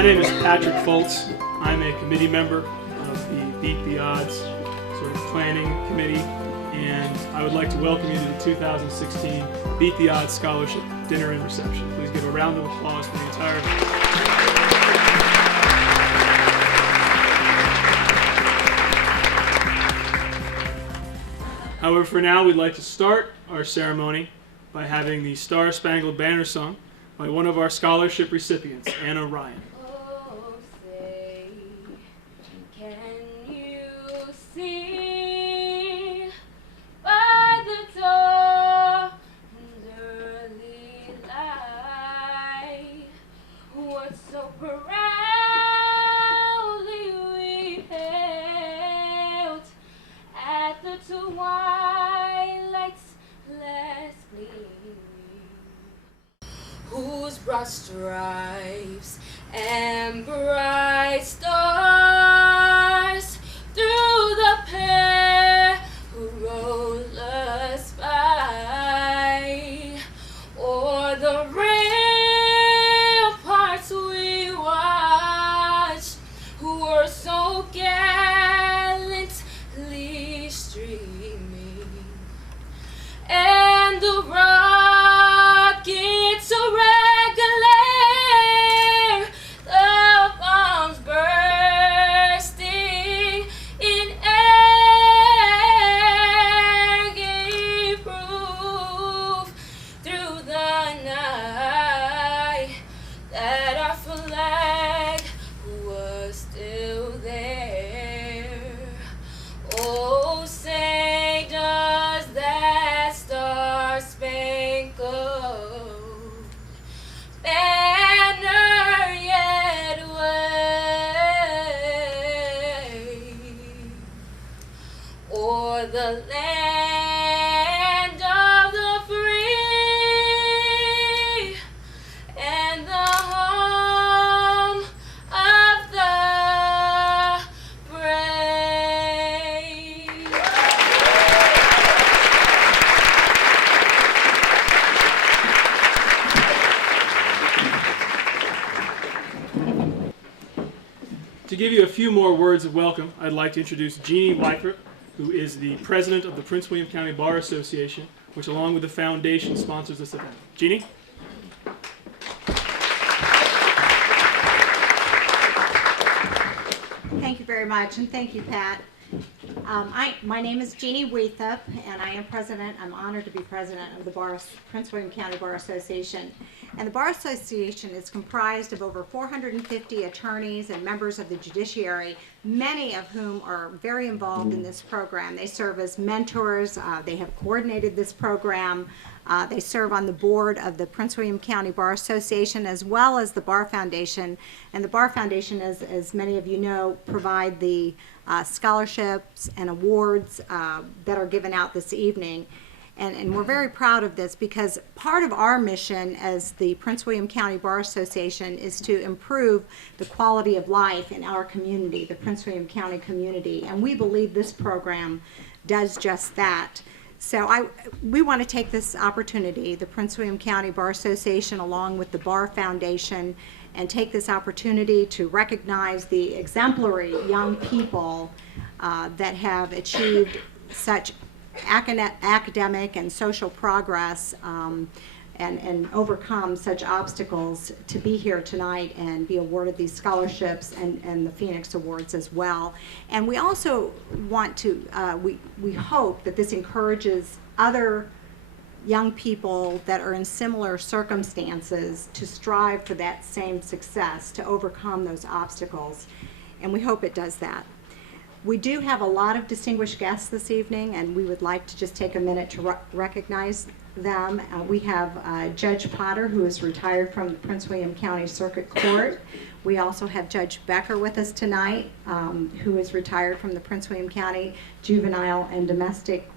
My name is Patrick Foltz. I'm a committee member of the Beat the Odds sort of planning committee, and I would like to welcome you to the 2016 Beat the Odds Scholarship Dinner and Reception. Please give a round of applause for the entire However, for now, we'd like to start our ceremony by having the Star Spangled Banner sung by one of our scholarship recipients, Anna Ryan. Oh, say, can you see by the dawn's early light what so proudly we hailed at the twilight's last gleam, whose broad stripes and bright stars through the perilous fight o'er the ramparts we watched, who were so gallantly streaming, and the rockets regular, the bombs bursting in air gave proof through the night that our flag was still there. Oh, say does that star-spangled banner yet wave o'er the land of the free and the home of the brave. To give you a few more words of welcome, I'd like to introduce Jeannie Wythrop, who is the president of the Prince William County Bar Association, which along with the foundation sponsors this event. Jeannie? Thank you very much, and thank you, Pat. My name is Jeannie Wythrop, and I am president. I'm honored to be president of the Prince William County Bar Association. And the Bar Association is comprised of over 450 attorneys and members of the judiciary, many of whom are very involved in this program. They serve as mentors. They have coordinated this program. They serve on the board of the Prince William County Bar Association as well as the Bar Foundation. And the Bar Foundation, as many of you know, provide the scholarships and awards that are given out this evening. And we're very proud of this because part of our mission as the Prince William County Bar Association is to improve the quality of life in our community, the Prince William County community. And we believe this program does just that. So we want to take this opportunity, the Prince William County Bar Association along with the Bar Foundation, and take this opportunity to recognize the exemplary young people that have achieved such academic and social progress and overcome such obstacles to be here tonight and be awarded these scholarships and the Phoenix Awards as well. And we also want to, we hope that this encourages other young people that are in similar circumstances to strive for that same success, to overcome those obstacles. And we hope it does that. We do have a lot of distinguished guests this evening, and we would like to just take a minute to recognize them. We have Judge Potter, who is retired from the Prince William County Circuit Court. We also have Judge Becker with us tonight, who is retired from the Prince William County Juvenile and Domestic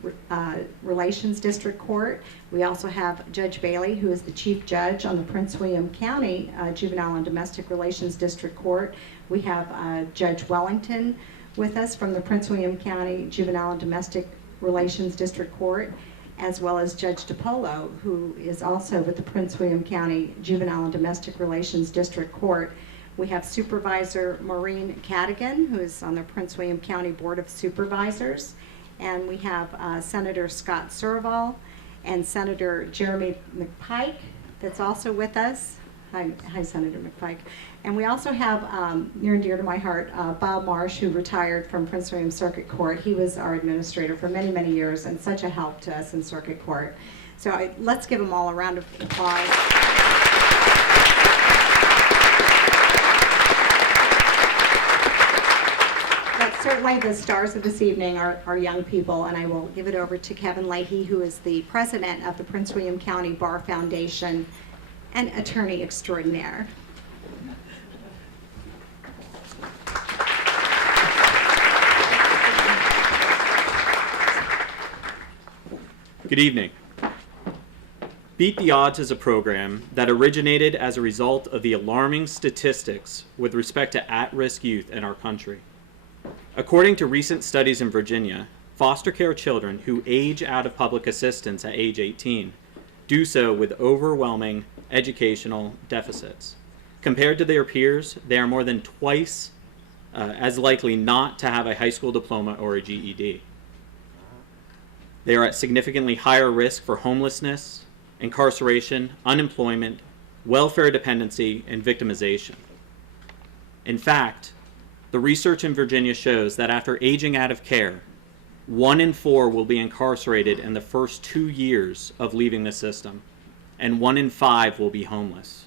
Relations District Court. We also have Judge Bailey, who is the Chief Judge on the Prince William County Juvenile and Domestic Relations District Court. We have Judge Wellington with us from the Prince William County Juvenile and Domestic Relations District Court, as well as Judge DiPolo, who is also with the Prince William County Juvenile and Domestic Relations District Court. We have Supervisor Maureen Cadigan, who is on the Prince William County Board of Supervisors. And we have Senator Scott Serval and Senator Jeremy McPike that's also with us. Hi, Senator McPike. And we also have, near and dear to my heart, Bob Marsh, who retired from Prince William Circuit Court. He was our administrator for many, many years and such a help to us in Circuit Court. So let's give them all a round of applause. But certainly the stars of this evening are young people, and I will give it over to Kevin Leahy, who is the president of the Prince William County Bar Foundation and attorney extraordinaire. Good evening. Beat the Odds is a program that originated as a result of the alarming statistics with respect to at-risk youth in our country. According to recent studies in Virginia, foster care children who age out of public assistance at age 18 do so with overwhelming educational deficits. Compared to their peers, they are more than twice as likely not to have a high school diploma or a GED. They are at significantly higher risk for homelessness, incarceration, unemployment, welfare dependency, and victimization. In fact, the research in Virginia shows that after aging out of care, 1 in 4 will be incarcerated in the first 2 years of leaving the system, and 1 in 5 will be homeless.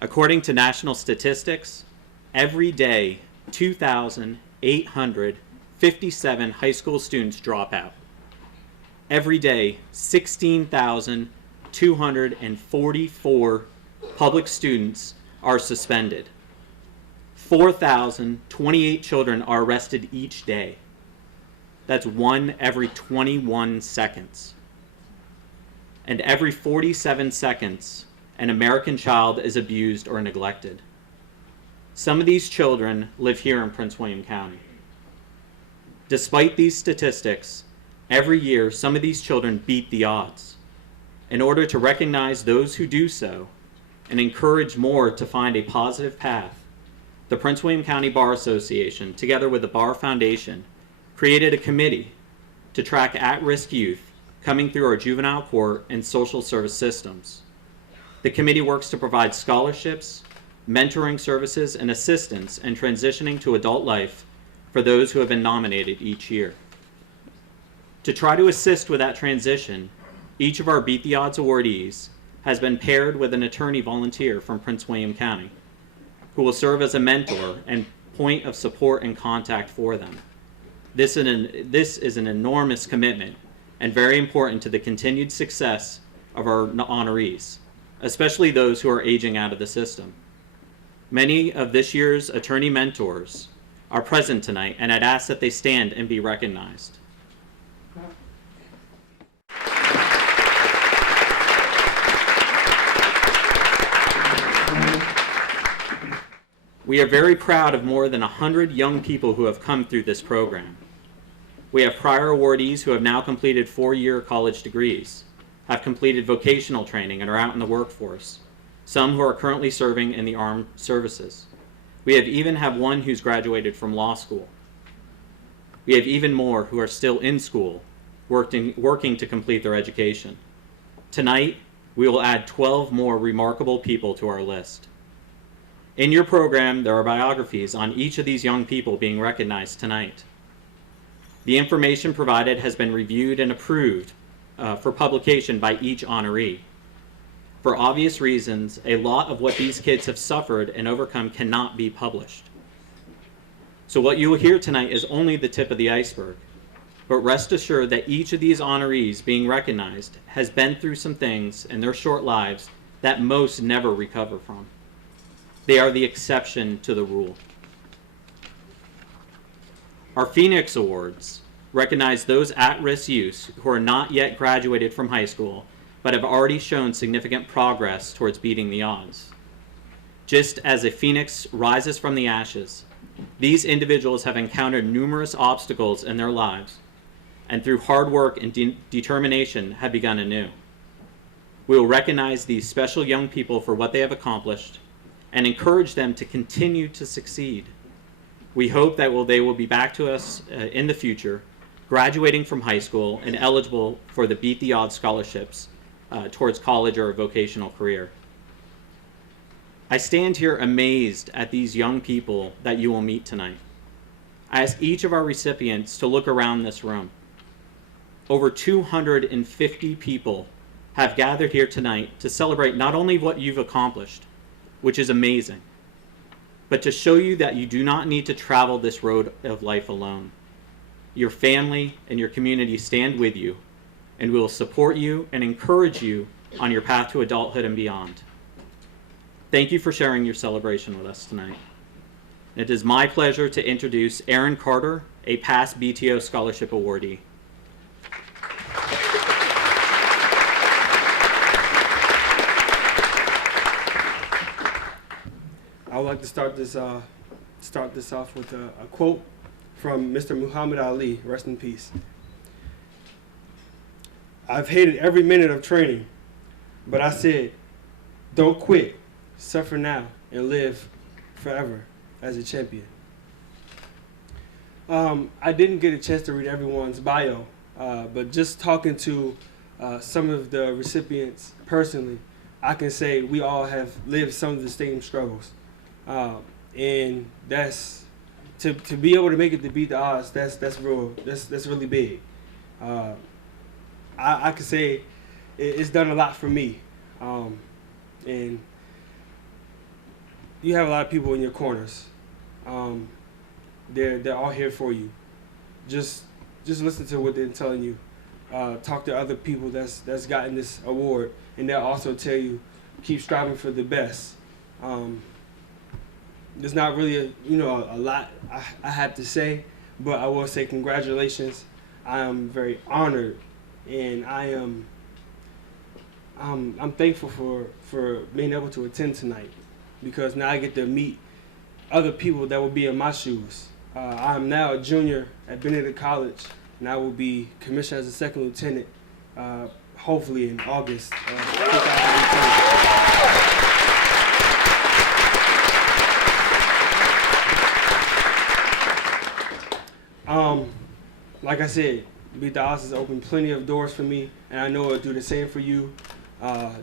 According to national statistics, every day 2,857 high school students drop out. Every day 16,244 public students are suspended. 4,028 children are arrested each day. That's 1 every 21 seconds. And every 47 seconds, an American child is abused or neglected. Some of these children live here in Prince William County. Despite these statistics, every year some of these children beat the odds. In order to recognize those who do so and encourage more to find a positive path, the Prince William County Bar Association, together with the Bar Foundation, created a committee to track at-risk youth coming through our juvenile court and social service systems. The committee works to provide scholarships, mentoring services, and assistance in transitioning to adult life for those who have been nominated each year. To try to assist with that transition, each of our Beat the Odds awardees has been paired with an attorney volunteer from Prince William County, who will serve as a mentor and point of support and contact for them. This is an enormous commitment and very important to the continued success of our honorees, especially those who are aging out of the system. Many of this year's attorney mentors are present tonight, and I'd ask that they stand and be recognized. We are very proud of more than 100 young people who have come through this program. We have prior awardees who have now completed 4-year college degrees, have completed vocational training and are out in the workforce, some who are currently serving in the armed services. We have even had one who's graduated from law school. We have even more who are still in school, working to complete their education. Tonight, we will add 12 more remarkable people to our list. In your program, there are biographies on each of these young people being recognized tonight. The information provided has been reviewed and approved for publication by each honoree. For obvious reasons, a lot of what these kids have suffered and overcome cannot be published. So what you will hear tonight is only the tip of the iceberg, but rest assured that each of these honorees being recognized has been through some things in their short lives that most never recover from. They are the exception to the rule. Our Phoenix Awards recognize those at-risk youths who are not yet graduated from high school but have already shown significant progress towards beating the odds. Just as a phoenix rises from the ashes, these individuals have encountered numerous obstacles in their lives and through hard work and determination have begun anew. We will recognize these special young people for what they have accomplished and encourage them to continue to succeed. We hope that they will be back to us in the future, graduating from high school and eligible for the Beat the Odds scholarships towards college or a vocational career. I stand here amazed at these young people that you will meet tonight. I ask each of our recipients to look around this room. Over 250 people have gathered here tonight to celebrate not only what you've accomplished, which is amazing, but to show you that you do not need to travel this road of life alone. Your family and your community stand with you, and we will support you and encourage you on your path to adulthood and beyond. Thank you for sharing your celebration with us tonight. It is my pleasure to introduce Aaron Carter, a past BTO scholarship awardee. I would like to start this off with a quote from Mr. Muhammad Ali, rest in peace. "I've hated every minute of training, but I said, don't quit, suffer now, and live forever as a champion." I didn't get a chance to read everyone's bio, but just talking to some of the recipients personally, I can say we all have lived some of the same struggles. And that's to be able to make it to beat the odds. That's really big. I could say it's done a lot for me, and you have a lot of people in your corners. They're all here for you. Just listen to what they're telling you. Talk to other people that's gotten this award, and they'll also tell you keep striving for the best. There's not really a lot I have to say, but I will say congratulations. I am very honored, and I'm thankful for being able to attend tonight, because now I get to meet other people that will be in my shoes. I'm now a junior at Benedict College, and I will be commissioned as a second lieutenant, hopefully in August 2020. Like I said, Beat the Odds has opened plenty of doors for me, and I know it'll do the same for you.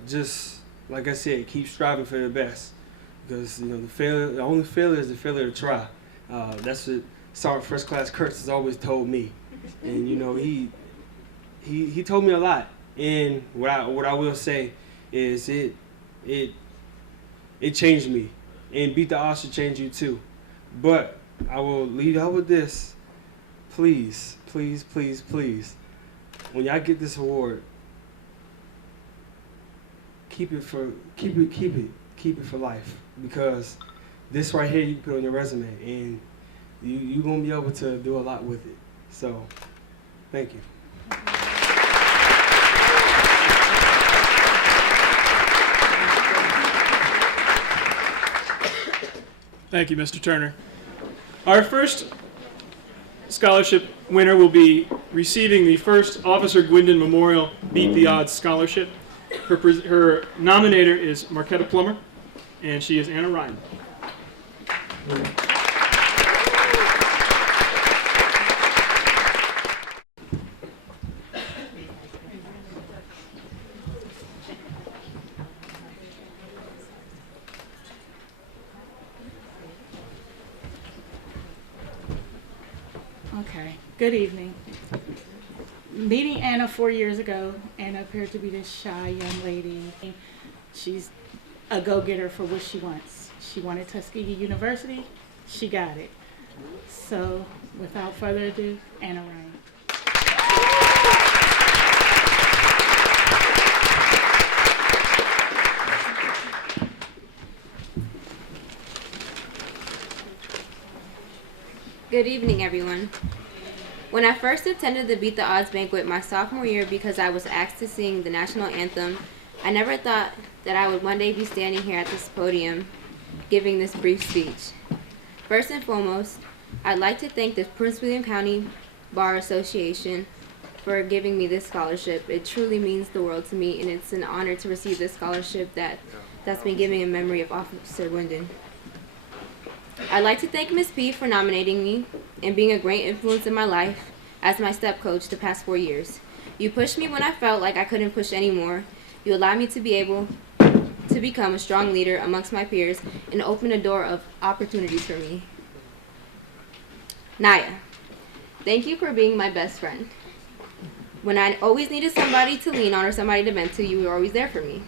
Just like I said, keep striving for the best, because the only failure is the failure to try. That's what Sergeant First Class Kurtz has always told me, and he told me a lot. And what I will say is it changed me, and Beat the Odds should change you too. But I will lead out with this. Please, please, please, please, when y'all get this award, keep it for life, because this right here you can put on your resume, and you're gonna be able to do a lot with it. So, thank you. Thank you, Mr. Turner. Our first scholarship winner will be receiving the first Officer Gwendon Memorial Beat the Odds Scholarship. Her nominator is Marquetta Plummer, and she is Anna Ryan. Okay, good evening. Meeting Anna 4 years ago, Anna appeared to be this shy young lady. She's a go-getter for what she wants. She wanted Tuskegee University, she got it. So, without further ado, Anna Ryan. Good evening, everyone. When I first attended the Beat the Odds banquet my sophomore year because I was asked to sing the national anthem, I never thought that I would one day be standing here at this podium giving this brief speech. First and foremost, I'd like to thank the Prince William County Bar Association for giving me this scholarship. It truly means the world to me, and it's an honor to receive this scholarship that that's been given in memory of Officer Wyndon. I'd like to thank Ms. P for nominating me and being a great influence in my life as my step coach the past 4 years. You pushed me when I felt like I couldn't push anymore. You allowed me to be able to become a strong leader amongst my peers and open a door of opportunities for me. Naya, thank you for being my best friend. When I always needed somebody to lean on or somebody to vent to, you were always there for me.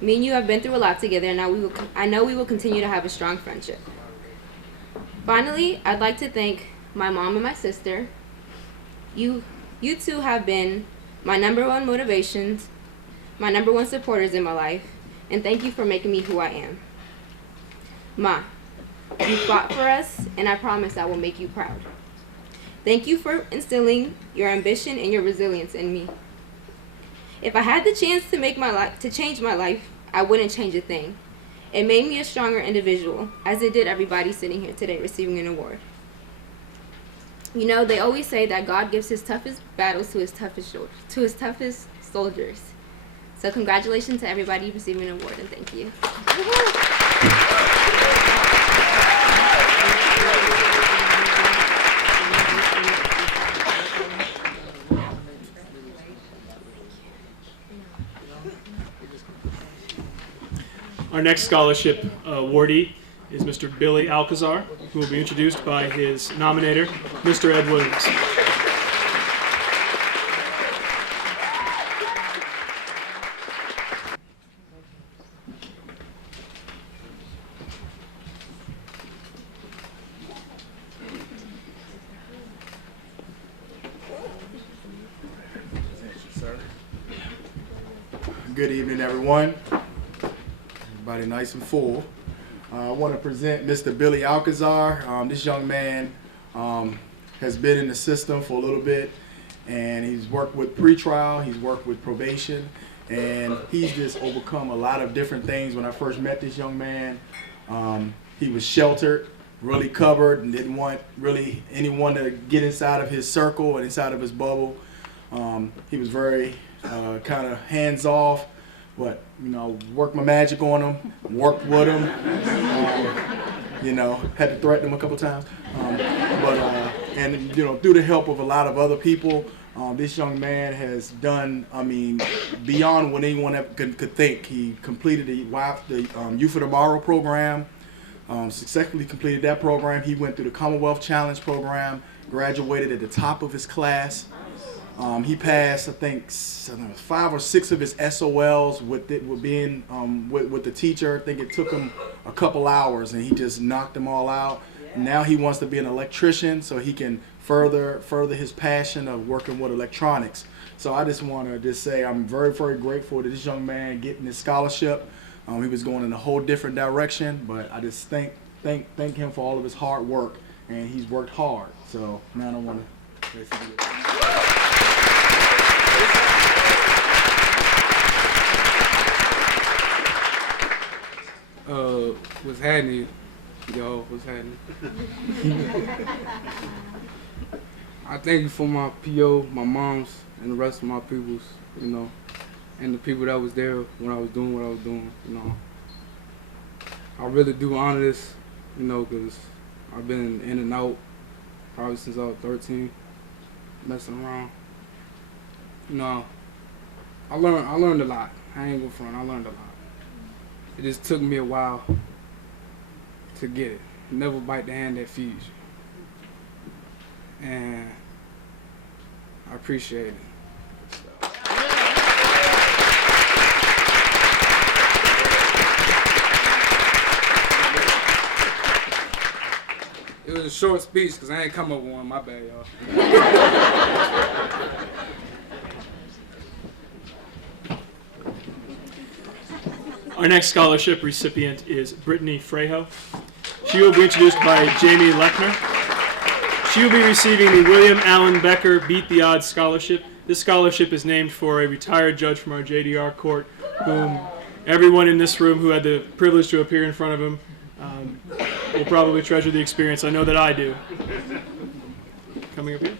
Me and you have been through a lot together, and I know we will continue to have a strong friendship. Finally, I'd like to thank my mom and my sister. You two have been my number one motivations, my number one supporters in my life, and thank you for making me who I am. Ma, you fought for us, and I promise I will make you proud. Thank you for instilling your ambition and your resilience in me. If I had the chance to change my life, I wouldn't change a thing. It made me a stronger individual, as it did everybody sitting here today receiving an award. You know, they always say that God gives his toughest battles to his toughest soldiers. So congratulations to everybody receiving an award, and thank you. Our next scholarship awardee is Mr. Billy Alcazar, who will be introduced by his nominator, Mr. Ed Williams. Good evening, everyone. Everybody nice and full. I want to present Mr. Billy Alcazar. This young man has been in the system for a little bit, and he's worked with pretrial, he's worked with probation, and he's just overcome a lot of different things. When I first met this young man, he was sheltered, really covered, and didn't want really anyone to get inside of his circle and inside of his bubble. He was very kind of hands-off, but, you know, worked my magic on him, worked with him, you know, had to threaten him a couple times. And, you know, through the help of a lot of other people, this young man has done, I mean, beyond what anyone ever could think. He completed the Youth for Tomorrow program, successfully completed that program. He went through the Commonwealth Challenge program, graduated at the top of his class. He passed, I think, 5 or 6 of his SOLs with the teacher. I think it took him a couple hours, and he just knocked them all out. And now he wants to be an electrician so he can further his passion of working with electronics. So I just want to say I'm very, very grateful to this young man getting this scholarship. He was going in a whole different direction, but I just thank him for all of his hard work, and he's worked hard. So now I don't want to say something. What's happening, yo? What's happening? I thank you for my PO, my moms, and the rest of my peoples, you know, and the people that was there when I was doing what I was doing, you know. I really do honor this, you know, because I've been in and out probably since I was 13, messing around. You know, I learned a lot. I ain't gonna front, I learned a lot. It just took me a while to get it. Never bite the hand that feeds you. And I appreciate it. It was a short speech because I ain't come up with one. My bad, y'all. Our next scholarship recipient is Brittany Frejo. She will be introduced by Jamie Lechner. She will be receiving the William Allen Becker Beat the Odds Scholarship. This scholarship is named for a retired judge from our JDR court, whom everyone in this room who had the privilege to appear in front of him will probably treasure the experience. I know that I do. Coming up here.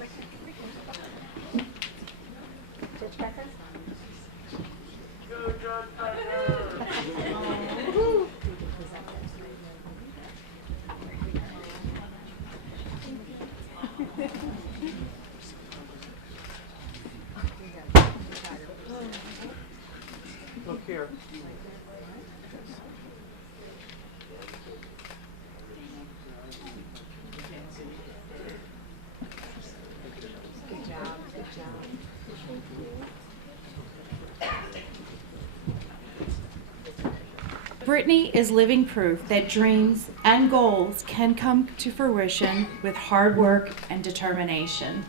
Brittany is living proof that dreams and goals can come to fruition with hard work and determination.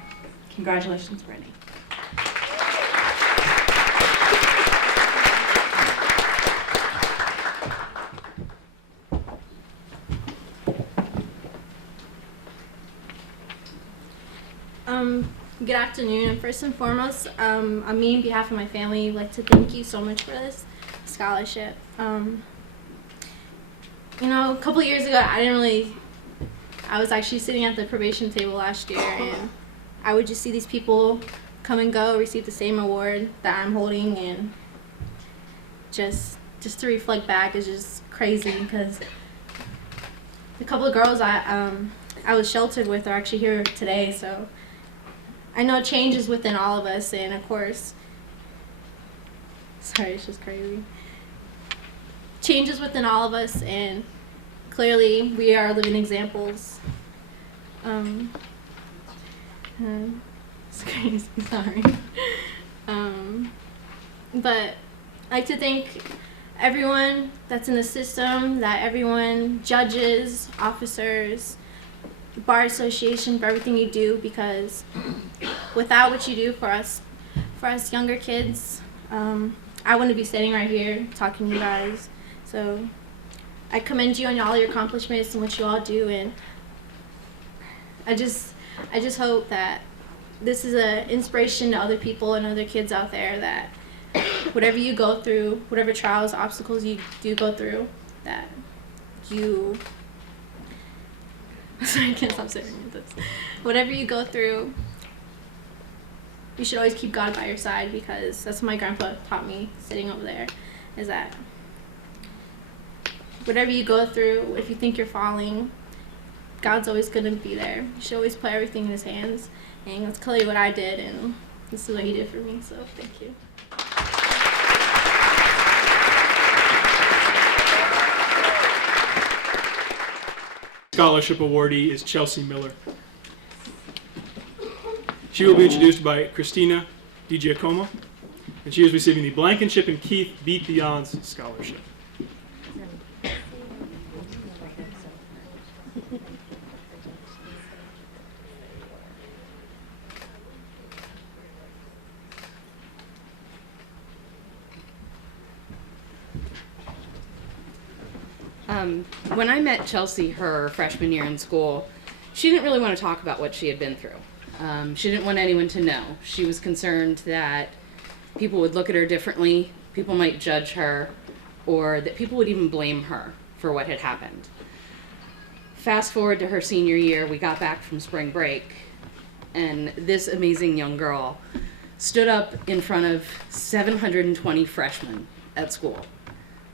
Congratulations, Brittany. Good afternoon, and first and foremost, on me, on behalf of my family, I'd like to thank you so much for this scholarship. You know, a couple years ago, I was actually sitting at the probation table last year, and I would just see these people come and go, receive the same award that I'm holding, and just to reflect back is just crazy, because the couple of girls I was sheltered with are actually here today, so I know change is within all of us, and of course, sorry, it's just crazy. Change is within all of us, and clearly we are living examples. It's crazy, sorry. But I'd like to thank everyone that's in the system, judges, officers, the Bar Association, for everything you do, because without what you do for us younger kids, I wouldn't be sitting right here talking to you guys. So I commend you on all your accomplishments and what you all do, and I just hope that this is an inspiration to other people and other kids out there, that whatever you go through, whatever trials, obstacles you do go through, that you sorry, I can't stop saying this. Whatever you go through, you should always keep God by your side, because that's what my grandpa taught me sitting over there, is that whatever you go through, if you think you're falling, God's always going to be there. You should always put everything in his hands, and that's clearly what I did, and this is what he did for me, so thank you. Scholarship awardee is Chelsea Miller. She will be introduced by Christina DiGiacomo, and she is receiving the Blankenship and Keith Beat the Odds Scholarship. When I met Chelsea her freshman year in school, she didn't really want to talk about what she had been through. She didn't want anyone to know. She was concerned that people would look at her differently, people might judge her, or that people would even blame her for what had happened. Fast forward to her senior year, we got back from spring break, and this amazing young girl stood up in front of 720 freshmen at school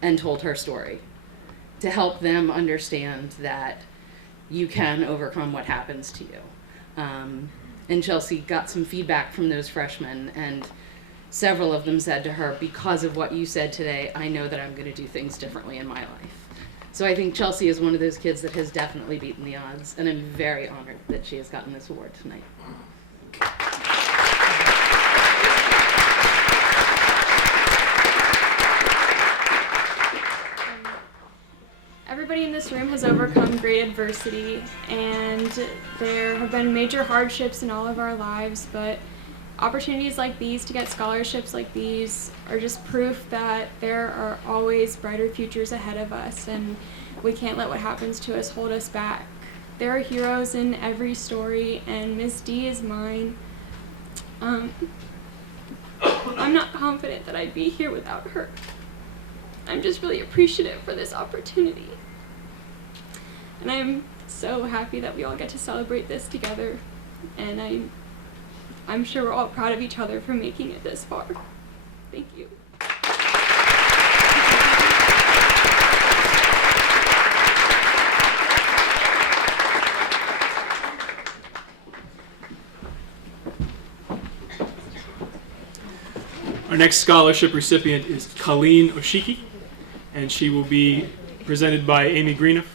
and told her story, to help them understand that you can overcome what happens to you. And Chelsea got some feedback from those freshmen, and several of them said to her, because of what you said today, I know that I'm going to do things differently in my life. So I think Chelsea is one of those kids that has definitely beaten the odds, and I'm very honored that she has gotten this award tonight. Everybody in this room has overcome great adversity, and there have been major hardships in all of our lives, but opportunities like these to get scholarships like these are just proof that there are always brighter futures ahead of us, and we can't let what happens to us hold us back. There are heroes in every story, and Miss D is mine. I'm not confident that I'd be here without her. I'm just really appreciative for this opportunity. And I'm so happy that we all get to celebrate this together. And I'm sure we're all proud of each other for making it this far. Thank you. Our next scholarship recipient is Colleen Oshiki, and she will be presented by Amy Greenough.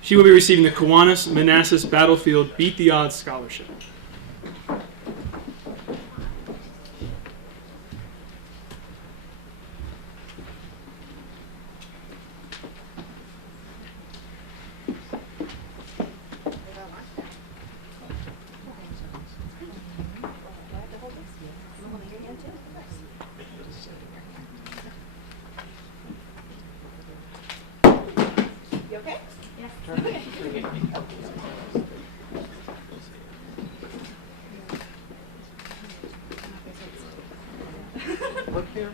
She will be receiving the Kiwanis Manassas Battlefield Beat the Odds Scholarship. okay? Look here.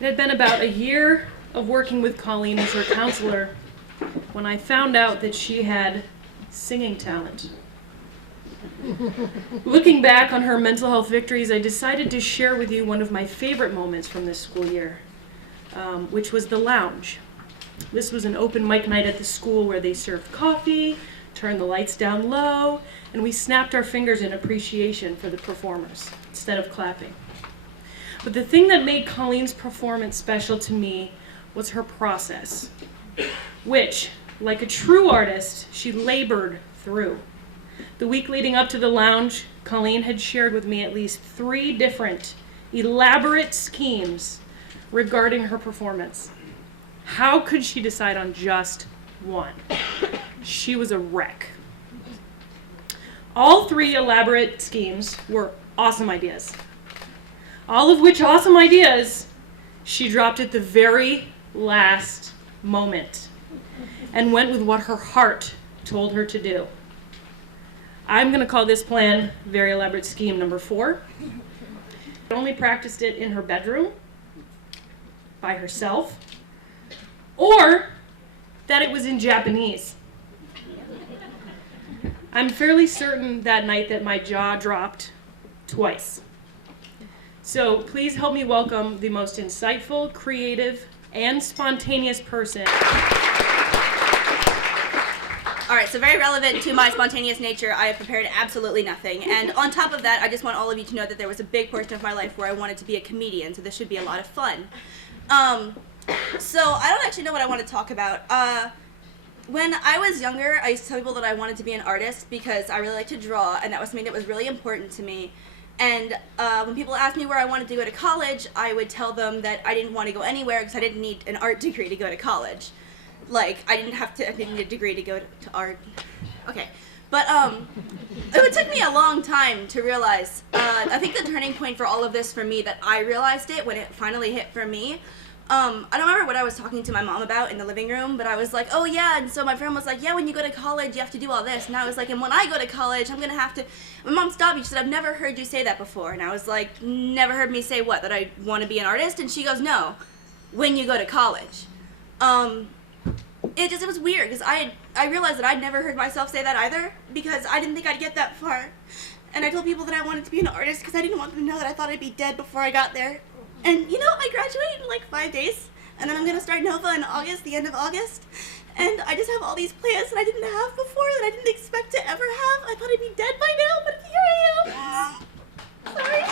It had been about a year of working with Colleen as her counselor when I found out that she had singing talent. Looking back on her mental health victories, I decided to share with you one of my favorite moments from this school year, which was the lounge. This was an open mic night at the school where they served coffee, turned the lights down low, and we snapped our fingers in appreciation for the performers instead of clapping. But the thing that made Colleen's performance special to me was her process, which, like a true artist, she labored through. The week leading up to the lounge, Colleen had shared with me at least 3 different elaborate schemes regarding her performance. How could she decide on just one? She was a wreck. All 3 elaborate schemes were awesome ideas. All of which awesome ideas she dropped at the very last moment and went with what her heart told her to do. I'm going to call this plan very elaborate scheme number 4. She only practiced it in her bedroom by herself, or that it was in Japanese. I'm fairly certain that night that my jaw dropped twice. So please help me welcome the most insightful, creative, and spontaneous person. All right, so very relevant to my spontaneous nature, I have prepared absolutely nothing. And on top of that, I just want all of you to know that there was a big portion of my life where I wanted to be a comedian, so this should be a lot of fun. So I don't actually know what I want to talk about. When I was younger, I used to tell people that I wanted to be an artist because I really like to draw, and that was something that was really important to me. And when people asked me where I wanted to go to college, I would tell them that I didn't want to go anywhere because I didn't need an art degree to go to college. Like, I didn't need a degree to go to art. Okay. But it took me a long time to realize, I think the turning point for all of this for me, that I realized it when it finally hit for me. I don't remember what I was talking to my mom about in the living room, but I was like, oh yeah, and so my friend was like, yeah, when you go to college, you have to do all this. And I was like, and when I go to college, I'm gonna have to, my mom stopped me, she said, I've never heard you say that before. And I was like, never heard me say what, that I want to be an artist? And she goes, no, when you go to college. It was weird, because I realized that I'd never heard myself say that either, because I didn't think I'd get that far. And I told people that I wanted to be an artist because I didn't want them to know that I thought I'd be dead before I got there. And you know, I graduate in like 5 days, and then I'm gonna start Nova in August, the end of August. And I just have all these plans that I didn't have before, that I didn't expect to ever have. I thought I'd be dead by now, but here I am. Sorry.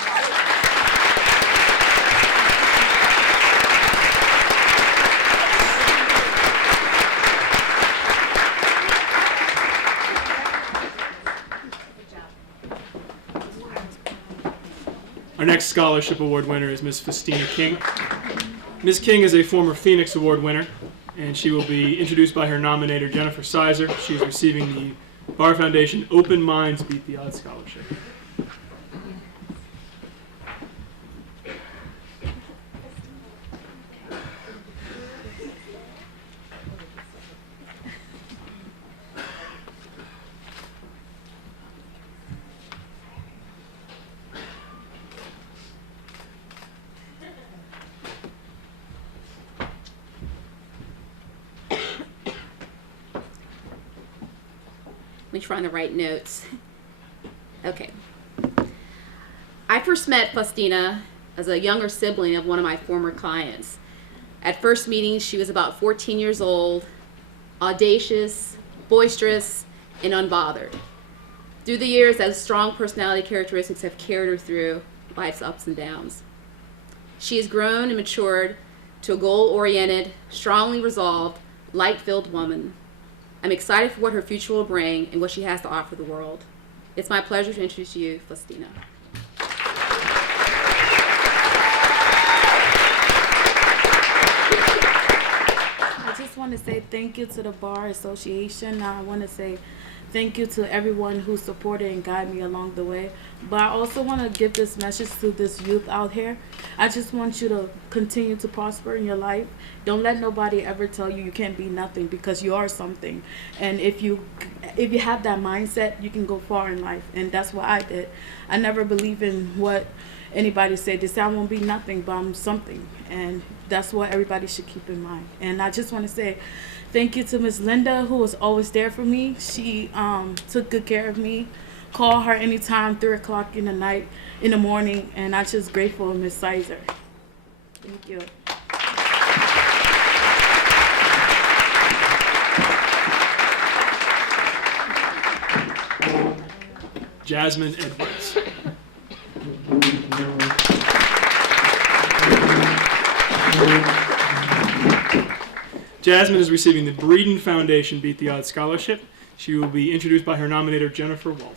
Our next scholarship award winner is Ms. Festina King. Ms. King is a former Phoenix Award winner, and she will be introduced by her nominator, Jennifer Sizer. She is receiving the Barr Foundation Open Minds Beat the Odds Scholarship. Let me find the right notes. Okay. I first met Faustina as a younger sibling of one of my former clients. At first meeting, she was about 14 years old, audacious, boisterous, and unbothered. Through the years, those strong personality characteristics have carried her through life's ups and downs. She has grown and matured to a goal-oriented, strongly resolved, light-filled woman. I'm excited for what her future will bring and what she has to offer the world. It's my pleasure to introduce you, Faustina. I just want to say thank you to the Bar Association. I want to say thank you to everyone who supported and guided me along the way. But I also want to give this message to this youth out here. I just want you to continue to prosper in your life. Don't let nobody ever tell you you can't be nothing, because you are something. And if you have that mindset, you can go far in life. And that's what I did. I never believe in what anybody said. They say I won't be nothing, but I'm something. And that's what everybody should keep in mind. And I just want to say thank you to Miss Linda, who was always there for me. She took good care of me. Call her anytime, 3 o'clock in the morning, and I'm just grateful, Miss Sizer. Thank you. Jasmine Edwards. Jasmine is receiving the Breeden Foundation Beat the Odds Scholarship. She will be introduced by her nominator, Jennifer Walton.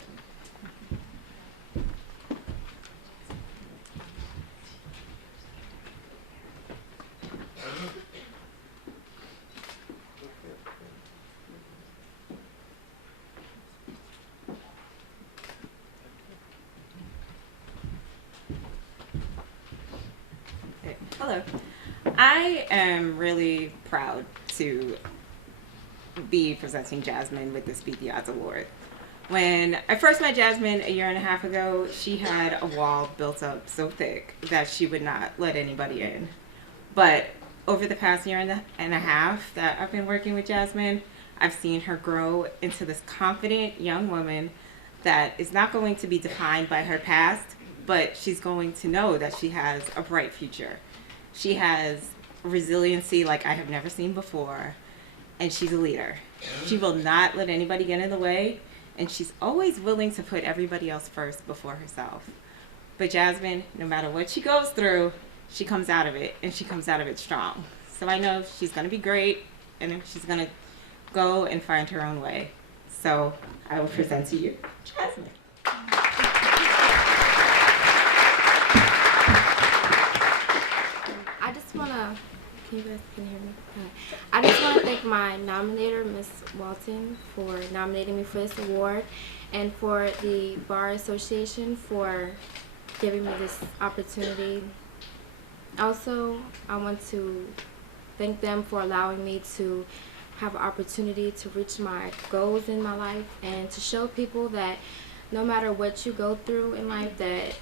Hello. I am really proud to be presenting Jasmine with this Beat the Odds Award. When I first met Jasmine a year and a half ago, she had a wall built up so thick that she would not let anybody in. But over the past year and a half that I've been working with Jasmine, I've seen her grow into this confident young woman that is not going to be defined by her past, but she's going to know that she has a bright future. She has resiliency like I have never seen before, and she's a leader. She will not let anybody get in the way, and she's always willing to put everybody else first before herself. But Jasmine, no matter what she goes through, she comes out of it, and she comes out of it strong. So I know she's going to be great, and she's going to go and find her own way. So I will present to you Jasmine. Can you guys hear me? I just want to thank my nominator, Ms. Walton, for nominating me for this award, and for the Bar Association for giving me this opportunity. Also, I want to thank them for allowing me to have an opportunity to reach my goals in my life, and to show people that no matter what you go through in life, that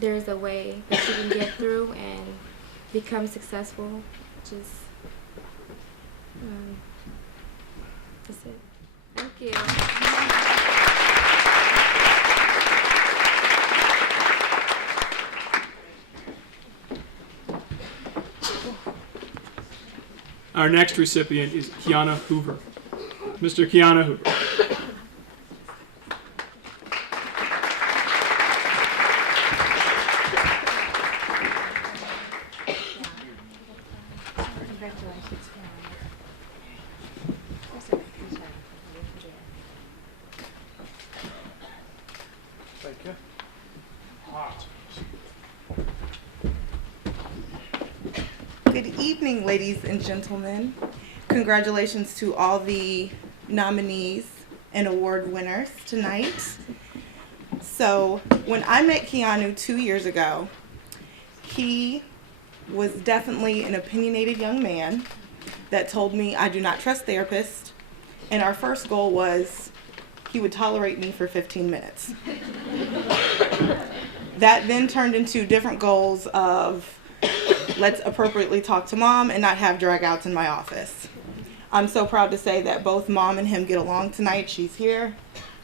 there's a way that you can get through and become successful. Just that's it. Thank you. Our next recipient is Kiana Hoover. Mr. Kiana Hoover. Good evening, ladies and gentlemen. Congratulations to all the nominees and award winners tonight. So, when I met Keanu 2 years ago, he was definitely an opinionated young man that told me I do not trust therapists, and our first goal was he would tolerate me for 15 minutes. That then turned into different goals of let's appropriately talk to mom and not have dragouts in my office. I'm so proud to say that both mom and him get along tonight. She's here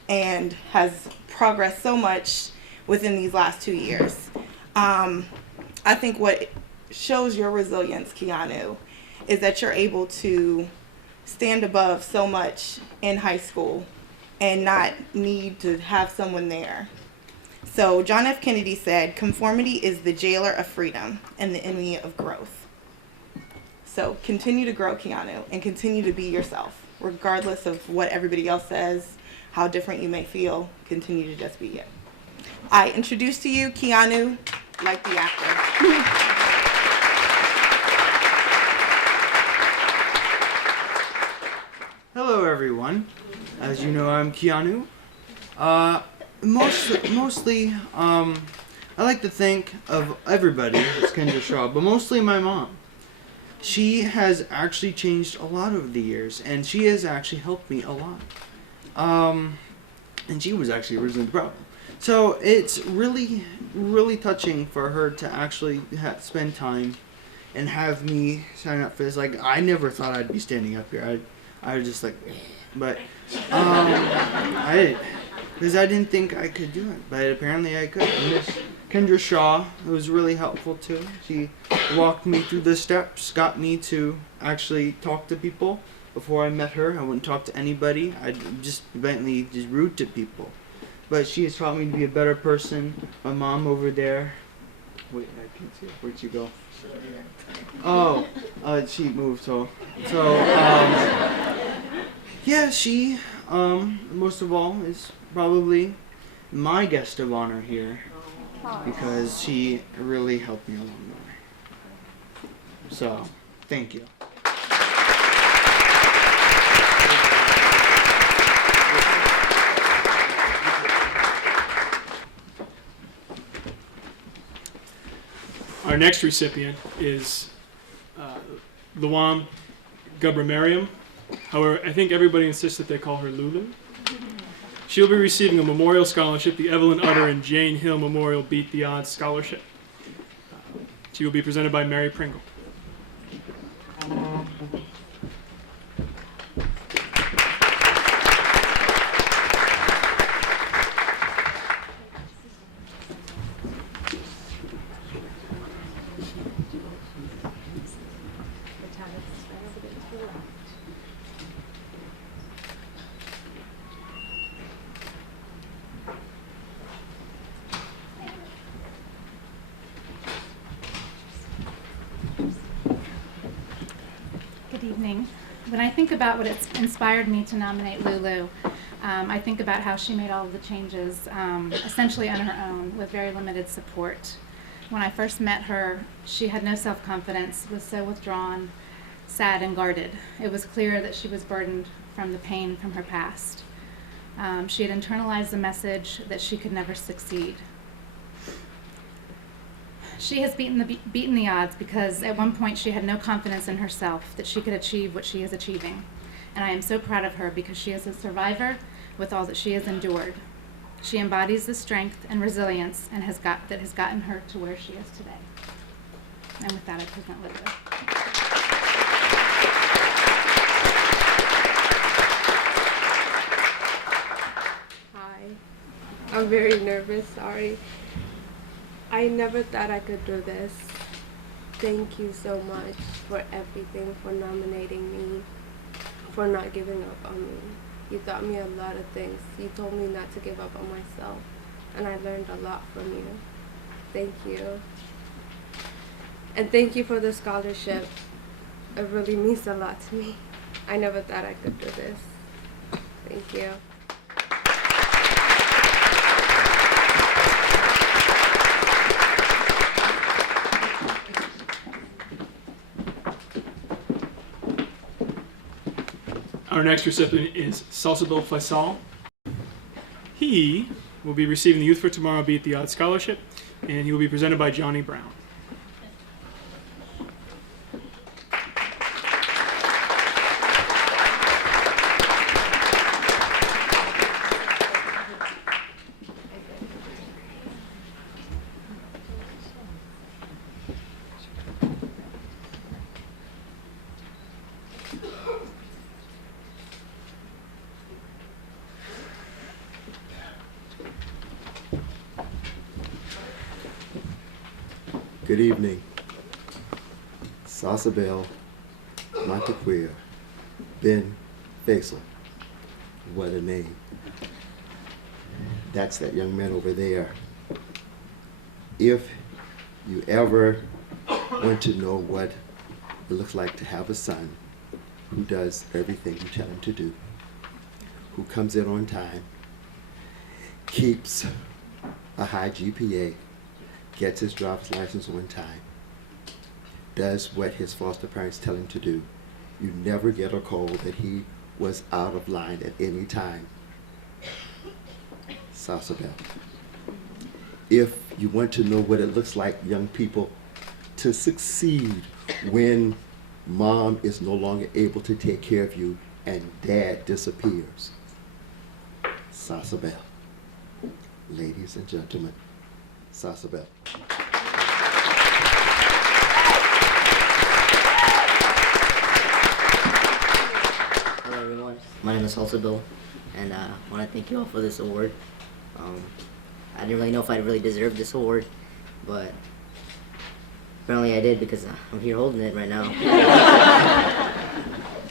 and has progressed so much within these last 2 years. I think what shows your resilience, Keanu, is that you're able to stand above so much in high school and not need to have someone there. So John F. Kennedy said, conformity is the jailer of freedom and the enemy of growth. So continue to grow, Keanu, and continue to be yourself, regardless of what everybody else says, how different you may feel. Continue to just be you. I introduce to you Keanu, like the actor. everyone. As you know, I'm Keanu. Mostly, I like to think of everybody as Kendra Shaw, but mostly my mom. She has actually changed a lot over the years, and she has actually helped me a lot. And she was actually originally the problem. So it's really, really touching for her to actually spend time and have me sign up for this. Like, I never thought I'd be standing up here. I was just like, but I didn't, because I didn't think I could do it. But apparently I could. And Miss Kendra Shaw was really helpful too. She walked me through the steps, got me to actually talk to people. Before I met her, I wouldn't talk to anybody. I'd just blatantly just rude to people. But she has taught me to be a better person. My mom over there. Wait, I can't see her. Where'd you go? Oh, she moved. So, yeah, she, most of all, is probably my guest of honor here because she really helped me along the way. So, thank you. Our next recipient is Luam Gubramariam. However, I think everybody insists that they call her Lulu. She'll be receiving a memorial scholarship, the Evelyn Utter and Jane Hill Memorial Beat the Odds Scholarship. She will be presented by Mary Pringle. Good evening. When I think about what it's inspired me to nominate Lulu, I think about how she made all of the changes essentially on her own with very limited support. When I first met her, she had no self-confidence, was so withdrawn, sad, and guarded. It was clear that she was burdened from the pain from her past. She had internalized the message that she could never succeed. She has beaten the odds because at one point she had no confidence in herself that she could achieve what she is achieving. And I am so proud of her because she is a survivor with all that she has endured. She embodies the strength and resilience and has gotten her to where she is today. And with that, I present Lulu. Hi. I'm very nervous, sorry. I never thought I could do this. Thank you so much for everything, for nominating me, for not giving up on me. You taught me a lot of things. You told me not to give up on myself, and I learned a lot from you. Thank you. And thank you for the scholarship. It really means a lot to me. I never thought I could do this. Thank you. Our next recipient is Salsabil Faisal. He will be receiving the Youth for Tomorrow Beat the Odds Scholarship, and he will be presented by Johnny Brown. Good evening. Salsabil Montequia Ben Faisal. What a name. That's that young man over there. If you ever want to know what it looks like to have a son who does everything you tell him to do, who comes in on time, keeps a high GPA, gets his driver's license on time, does what his foster parents tell him to do, you never get a call that he was out of line at any time. Sasabel. If you want to know what it looks like, young people, to succeed when mom is no longer able to take care of you and dad disappears. Sasabel. Ladies and gentlemen, Sasabel. Hello everyone, my name is Sasabel, and I want to thank you all for this award. I didn't really know if I really deserved this award, but apparently I did because I'm here holding it right now.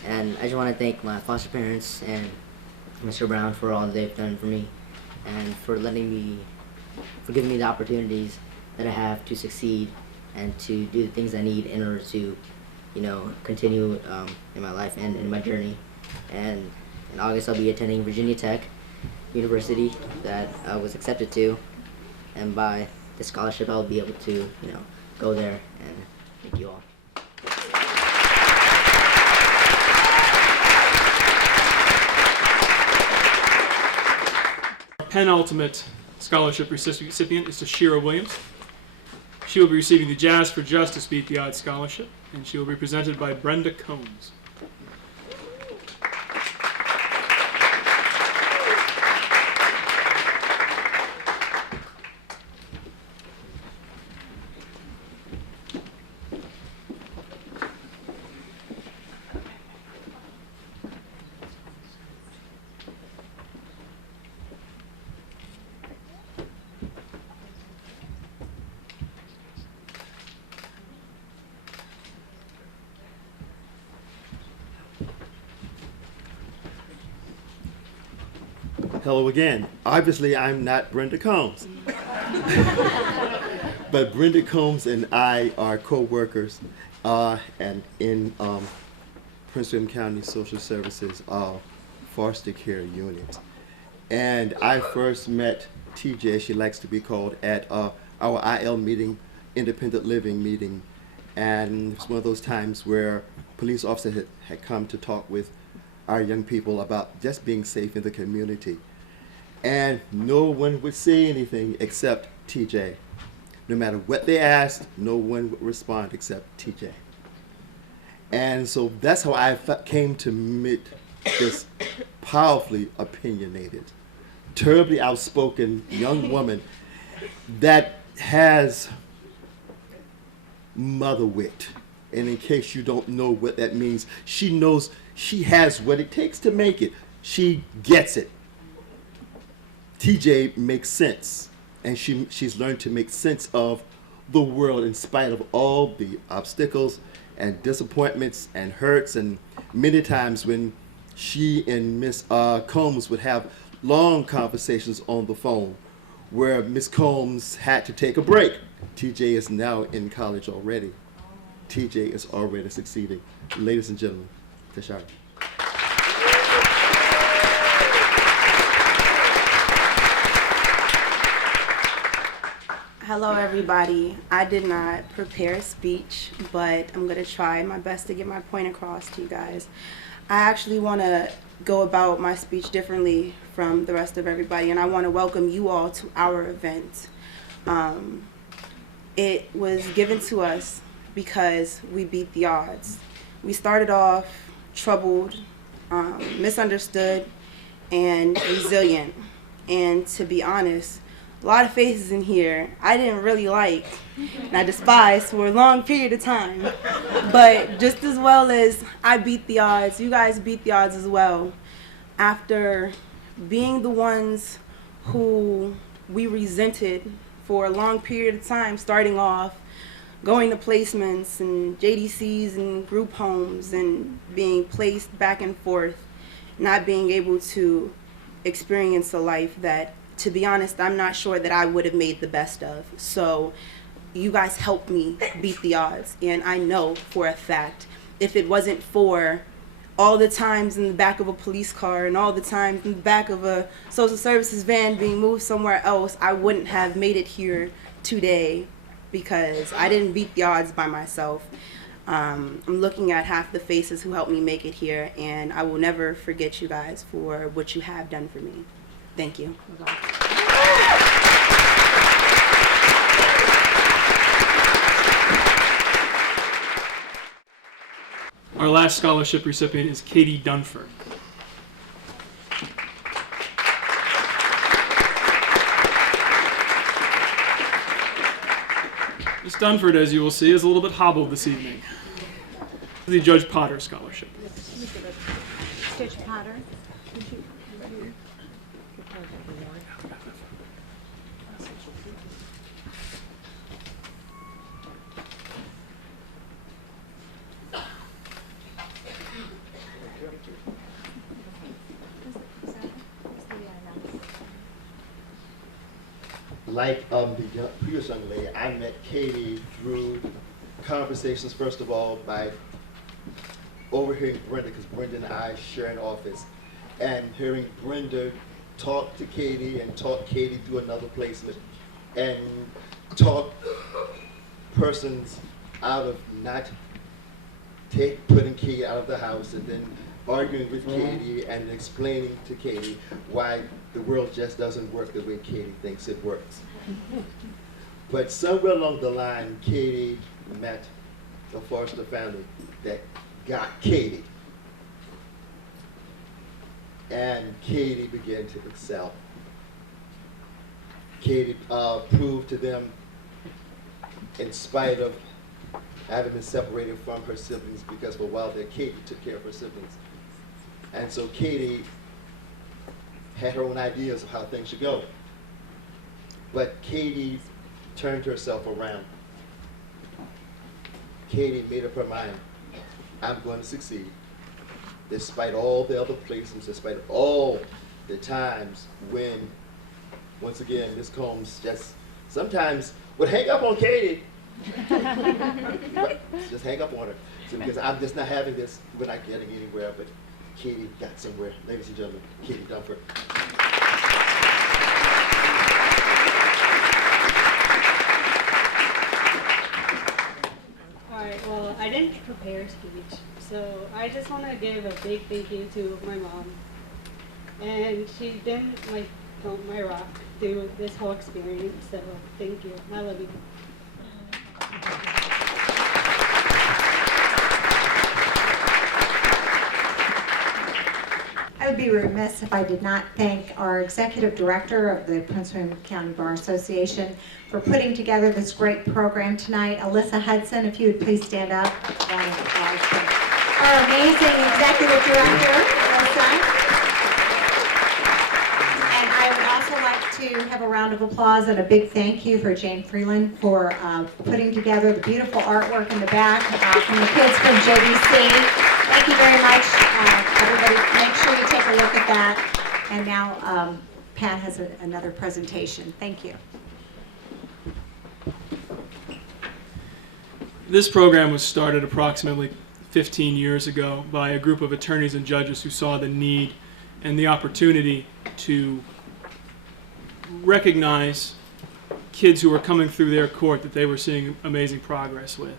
And I just want to thank my foster parents and Mr. Brown for all they've done for me, and for giving me the opportunities that I have to succeed and to do the things I need in order to, continue in my life and in my journey. And in August I'll be attending Virginia Tech University that I was accepted to, and by the scholarship I'll be able to, go there. And thank you all. Penultimate scholarship recipient is Tashira Williams. She will be receiving the Jazz for Justice Beat the Odds Scholarship, and she will be presented by Brenda Combs. Hello again. Obviously, I'm not Brenda Combs. But Brenda Combs and I are co-workers and in Prince William County Social Services foster care unit. And I first met TJ, she likes to be called, at our IL meeting, independent living meeting. And it's one of those times where police officers had come to talk with our young people about just being safe in the community. And no one would say anything except TJ. No matter what they asked, no one would respond except TJ. And so that's how I came to meet this powerfully opinionated, terribly outspoken young woman that has mother wit. And in case you don't know what that means, she knows she has what it takes to make it. She gets it. TJ makes sense, and she's learned to make sense of the world in spite of all the obstacles and disappointments and hurts, and many times when she and Miss Combs would have long conversations on the phone where Miss Combs had to take a break. TJ is now in college already. TJ is already succeeding. Ladies and gentlemen, Tashira. Hello everybody. I did not prepare a speech, but I'm going to try my best to get my point across to you guys. I actually want to go about my speech differently from the rest of everybody, and I want to welcome you all to our event. It was given to us because we beat the odds. We started off troubled, misunderstood, and resilient. And to be honest, a lot of faces in here I didn't really like and I despised for a long period of time. But just as well as I beat the odds, you guys beat the odds as well. After being the ones who we resented for a long period of time, starting off, going to placements and JDCs and group homes and being placed back and forth, not being able to experience a life that, to be honest, I'm not sure that I would have made the best of. So you guys helped me beat the odds. And I know for a fact, if it wasn't for all the times in the back of a police car and all the times in the back of a social services van being moved somewhere else, I wouldn't have made it here today, because I didn't beat the odds by myself. I'm looking at half the faces who helped me make it here, and I will never forget you guys for what you have done for me. Thank you. Our last scholarship recipient is Katie Dunford. Ms. Dunford, as you will see, is a little bit hobbled this evening. The Judge Potter Scholarship. Judge Potter. Like the previous young lady, I met Katie through conversations, first of all, by overhearing Brenda, because Brenda and I share an office, and hearing Brenda talk to Katie and talk Katie through another placement, and talk persons out of not putting Katie out of the house, and then arguing with Katie and explaining to Katie why the world just doesn't work the way Katie thinks it works. But somewhere along the line, Katie met the foster family that got Katie. And Katie began to excel. Katie proved to them, in spite of having been separated from her siblings, because for a while there, Katie took care of her siblings. And so Katie had her own ideas of how things should go. But Katie turned herself around. Katie made up her mind, I'm going to succeed. Despite all the other places, despite all the times when, once again, Ms. Combs just sometimes would hang up on Katie. Just hang up on her. So because I'm just not having this, we're not getting anywhere, but Katie got somewhere. Ladies and gentlemen, Katie Dunford. Alright, well, I didn't prepare a speech, so I just want to give a big thank you to my mom. And she's been my rock through this whole experience, so thank you. I love you. I would be remiss if I did not thank our executive director of the Prince William County Bar Association for putting together this great program tonight. Alyssa Hudson, if you would please stand up. Round of applause for our amazing executive director, Alyssa. And I would also like to have a round of applause and a big thank you for Jane Freeland for putting together the beautiful artwork in the back from the kids from JBC. Thank you very much, everybody. Make sure you take a look at that. And now Pat has another presentation. Thank you. This program was started approximately 15 years ago by a group of attorneys and judges who saw the need and the opportunity to recognize kids who were coming through their court that they were seeing amazing progress with.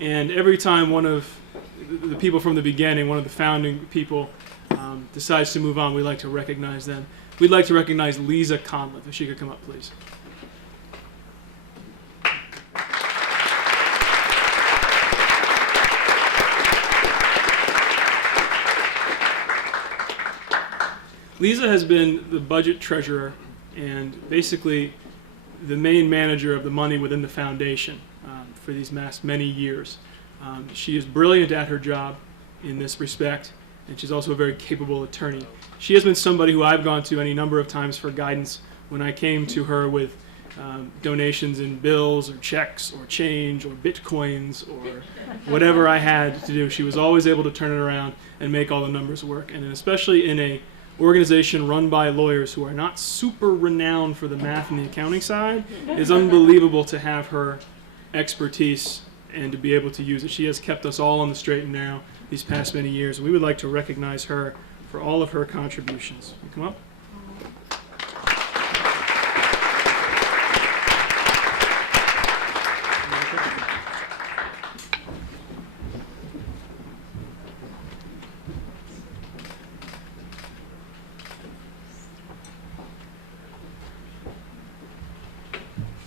And every time one of the people from the beginning, one of the founding people, decides to move on, we like to recognize them. We'd like to recognize Lisa Conliffe, if she could come up, please. Lisa has been the budget treasurer and basically the main manager of the money within the foundation for these many years. She is brilliant at her job in this respect, and she's also a very capable attorney. She has been somebody who I've gone to any number of times for guidance when I came to her with donations in bills or checks or change or bitcoins or whatever I had to do. She was always able to turn it around and make all the numbers work, and especially in a organization run by lawyers who are not super renowned for the math and the accounting side, it's unbelievable to have her expertise and to be able to use it. She has kept us all on the straight and narrow these past many years. We would like to recognize her for all of her contributions. You come up.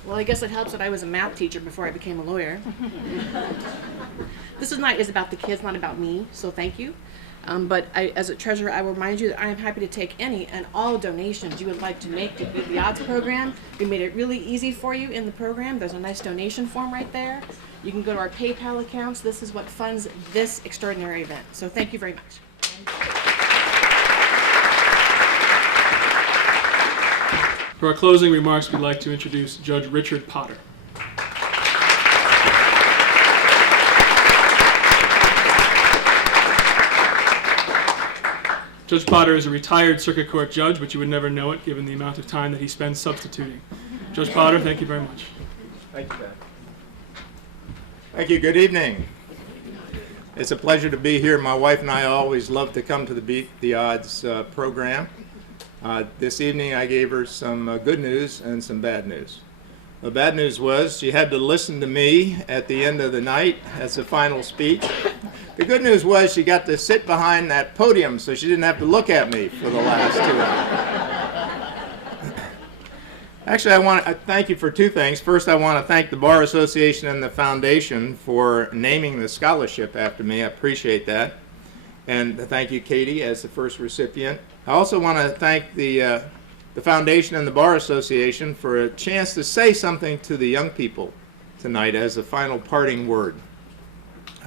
Well, I guess it helps that I was a math teacher before I became a lawyer. This night is about the kids, not about me, so thank you. But as a treasurer, I will remind you that I am happy to take any and all donations you would like to make to Beat the Odds program. We made it really easy for you in the program. There's a nice donation form right there. You can go to our PayPal accounts. This is what funds this extraordinary event. So thank you very much. For our closing remarks, we'd like to introduce Judge Richard Potter. Judge Potter is a retired circuit court judge, but you would never know it given the amount of time that he spends substituting. Judge Potter, thank you very much. Thank you, Ben. Thank you. Good evening. It's a pleasure to be here. My wife and I always love to come to the Beat the Odds program. This evening I gave her some good news and some bad news. The bad news was she had to listen to me at the end of the night as a final speech. The good news was she got to sit behind that podium so she didn't have to look at me for the last 2 hours. Actually, I want to thank you for two things. First, I want to thank the Bar Association and the Foundation for naming the scholarship after me. I appreciate that. And thank you, Katie, as the first recipient. I also want to thank the Foundation and the Bar Association for a chance to say something to the young people tonight as a final parting word.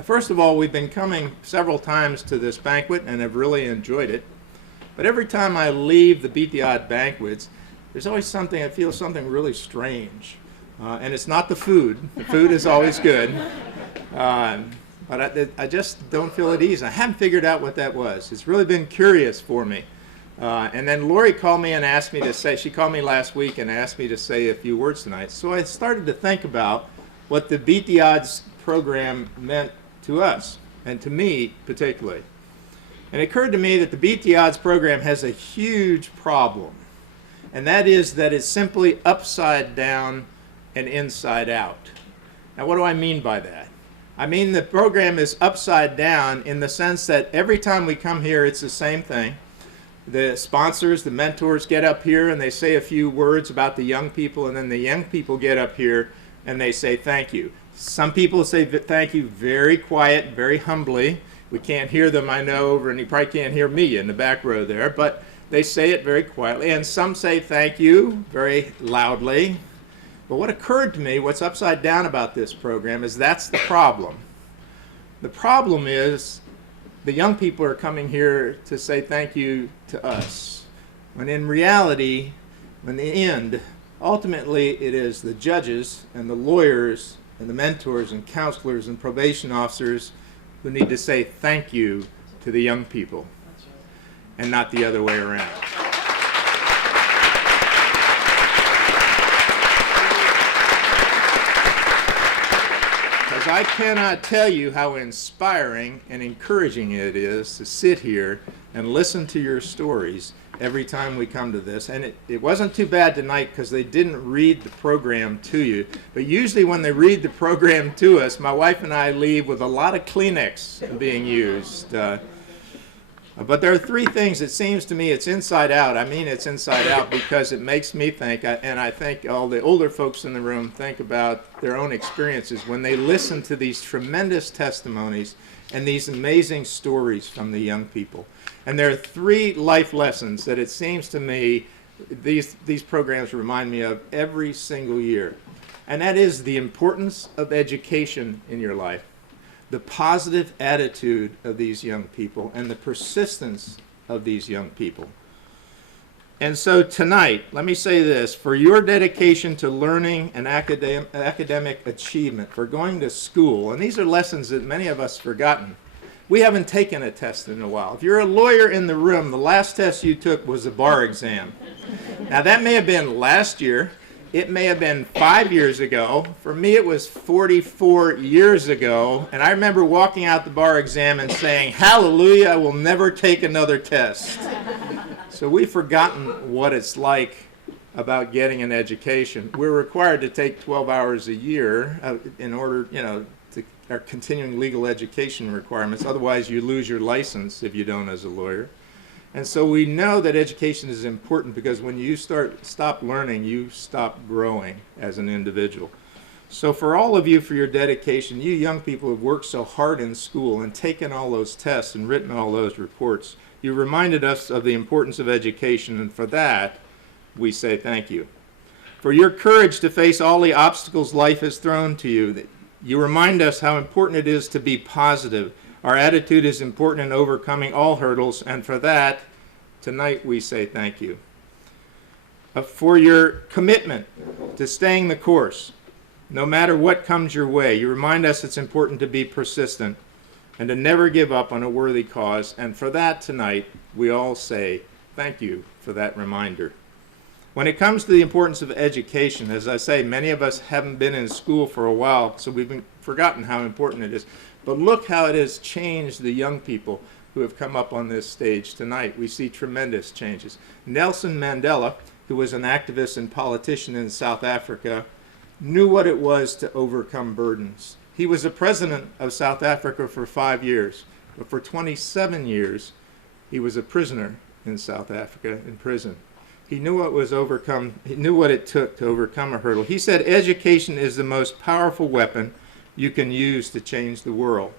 First of all, we've been coming several times to this banquet and have really enjoyed it. But every time I leave the Beat the Odd banquets, there's always something, I feel something really strange. And it's not the food. The food is always good. But I just don't feel at ease. I haven't figured out what that was. It's really been curious for me. And then Lori called me and asked me to say, she called me last week and asked me to say a few words tonight. So I started to think about what the Beat the Odds program meant to us, and to me particularly. And it occurred to me that the Beat the Odds program has a huge problem. And that is that it's simply upside down and inside out. Now what do I mean by that? I mean the program is upside down in the sense that every time we come here it's the same thing. The sponsors, the mentors get up here and they say a few words about the young people, and then the young people get up here and they say thank you. Some people say thank you very quiet, very humbly. We can't hear them, I know, over, and you probably can't hear me in the back row there, but they say it very quietly. And some say thank you very loudly. But what occurred to me, what's upside down about this program, is that's the problem. The problem is the young people are coming here to say thank you to us, when in reality, in the end, ultimately it is the judges and the lawyers and the mentors and counselors and probation officers who need to say thank you to the young people, and not the other way around. Because I cannot tell you how inspiring and encouraging it is to sit here and listen to your stories every time we come to this. And it wasn't too bad tonight because they didn't read the program to you. But usually when they read the program to us, my wife and I leave with a lot of Kleenex being used. But there are three things, it seems to me, it's inside out. I mean it's inside out because it makes me think, and I think all the older folks in the room think about their own experiences when they listen to these tremendous testimonies and these amazing stories from the young people. And there are three life lessons that it seems to me these programs remind me of every single year. And that is the importance of education in your life, the positive attitude of these young people, and the persistence of these young people. And so tonight, let me say this, for your dedication to learning and academic achievement, for going to school, and these are lessons that many of us have forgotten. We haven't taken a test in a while. If you're a lawyer in the room, the last test you took was the bar exam. Now that may have been last year. It may have been 5 years ago. For me, it was 44 years ago. And I remember walking out the bar exam and saying, hallelujah, I will never take another test. So we've forgotten what it's like about getting an education. We're required to take 12 hours a year in order, to our continuing legal education requirements. Otherwise, you lose your license if you don't as a lawyer. And so we know that education is important because when you stop learning, you stop growing as an individual. So for all of you, for your dedication, you young people have worked so hard in school and taken all those tests and written all those reports. You reminded us of the importance of education, and for that, we say thank you. For your courage to face all the obstacles life has thrown to you, you remind us how important it is to be positive. Our attitude is important in overcoming all hurdles, and for that, tonight we say thank you. For your commitment to staying the course, no matter what comes your way, you remind us it's important to be persistent and to never give up on a worthy cause, and for that tonight, we all say thank you for that reminder. When it comes to the importance of education, as I say, many of us haven't been in school for a while, so we've forgotten how important it is. But look how it has changed the young people who have come up on this stage tonight. We see tremendous changes. Nelson Mandela, who was an activist and politician in South Africa, knew what it was to overcome burdens. He was the president of South Africa for 5 years, but for 27 years, he was a prisoner in South Africa, in prison. He knew he knew what it took to overcome a hurdle. He said education is the most powerful weapon you can use to change the world.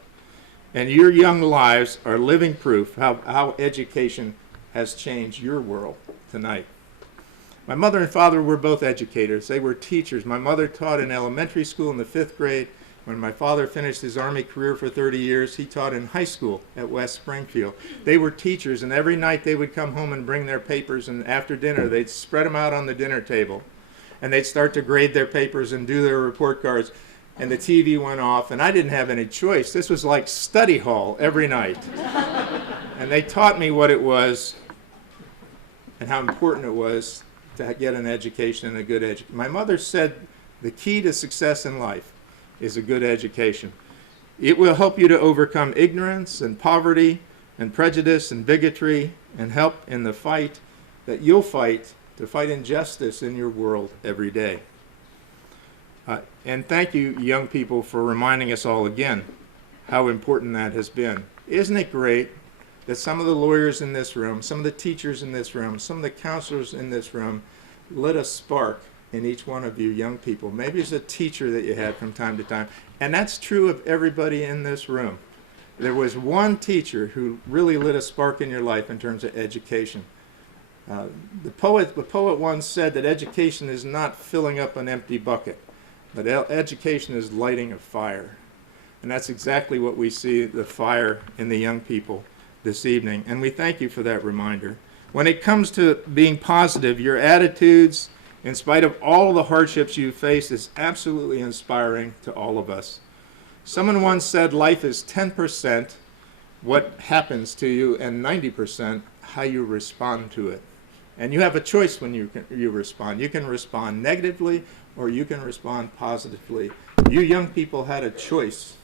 And your young lives are living proof how education has changed your world tonight. My mother and father were both educators. They were teachers. My mother taught in elementary school in the 5th grade. When my father finished his Army career for 30 years, he taught in high school at West Springfield. They were teachers, and every night they would come home and bring their papers, and after dinner they'd spread them out on the dinner table. And they'd start to grade their papers and do their report cards, and the TV went off, and I didn't have any choice. This was like study hall every night. And they taught me what it was and how important it was to get an education and a good education. My mother said the key to success in life is a good education. It will help you to overcome ignorance and poverty and prejudice and bigotry and help in the fight that you'll fight to fight injustice in your world every day. And thank you, young people, for reminding us all again how important that has been. Isn't it great that some of the lawyers in this room, some of the teachers in this room, some of the counselors in this room lit a spark in each one of you young people. Maybe it's a teacher that you had from time to time. And that's true of everybody in this room. There was one teacher who really lit a spark in your life in terms of education. The poet once said that education is not filling up an empty bucket, but education is lighting a fire. And that's exactly what we see, the fire in the young people this evening. And we thank you for that reminder. When it comes to being positive, your attitudes, in spite of all the hardships you face, is absolutely inspiring to all of us. Someone once said life is 10% what happens to you and 90% how you respond to it. And you have a choice when you respond. You can respond negatively or you can respond positively. You young people had a choice,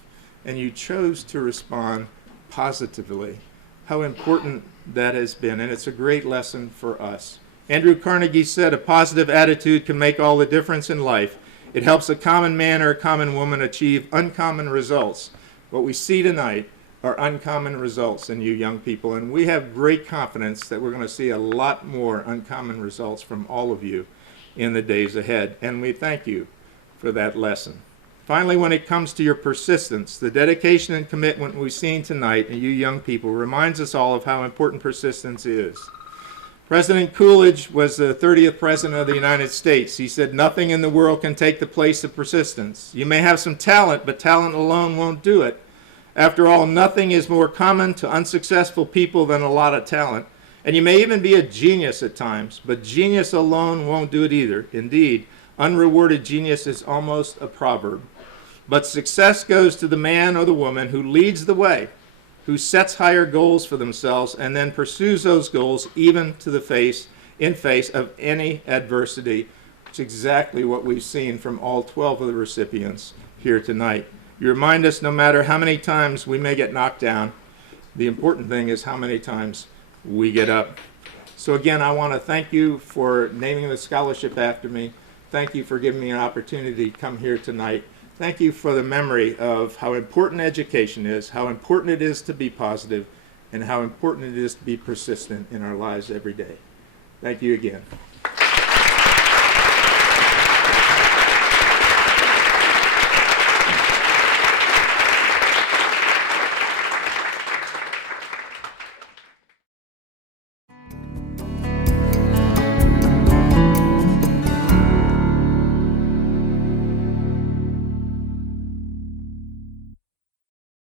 and you chose to respond positively. How important that has been, and it's a great lesson for us. Andrew Carnegie said, a positive attitude can make all the difference in life. It helps a common man or a common woman achieve uncommon results. What we see tonight are uncommon results in you young people, and we have great confidence that we're going to see a lot more uncommon results from all of you in the days ahead, and we thank you for that lesson. Finally, when it comes to your persistence, the dedication and commitment we've seen tonight in you young people reminds us all of how important persistence is. President Coolidge was the 30th President of the United States. He said, nothing in the world can take the place of persistence. You may have some talent, but talent alone won't do it. After all, nothing is more common to unsuccessful people than a lot of talent. And you may even be a genius at times, but genius alone won't do it either. Indeed, unrewarded genius is almost a proverb. But success goes to the man or the woman who leads the way, who sets higher goals for themselves and then pursues those goals even to the face of any adversity. It's exactly what we've seen from all 12 of the recipients here tonight. You remind us no matter how many times we may get knocked down, the important thing is how many times we get up. So again, I want to thank you for naming the scholarship after me. Thank you for giving me an opportunity to come here tonight. Thank you for the memory of how important education is, how important it is to be positive, and how important it is to be persistent in our lives every day. Thank you again.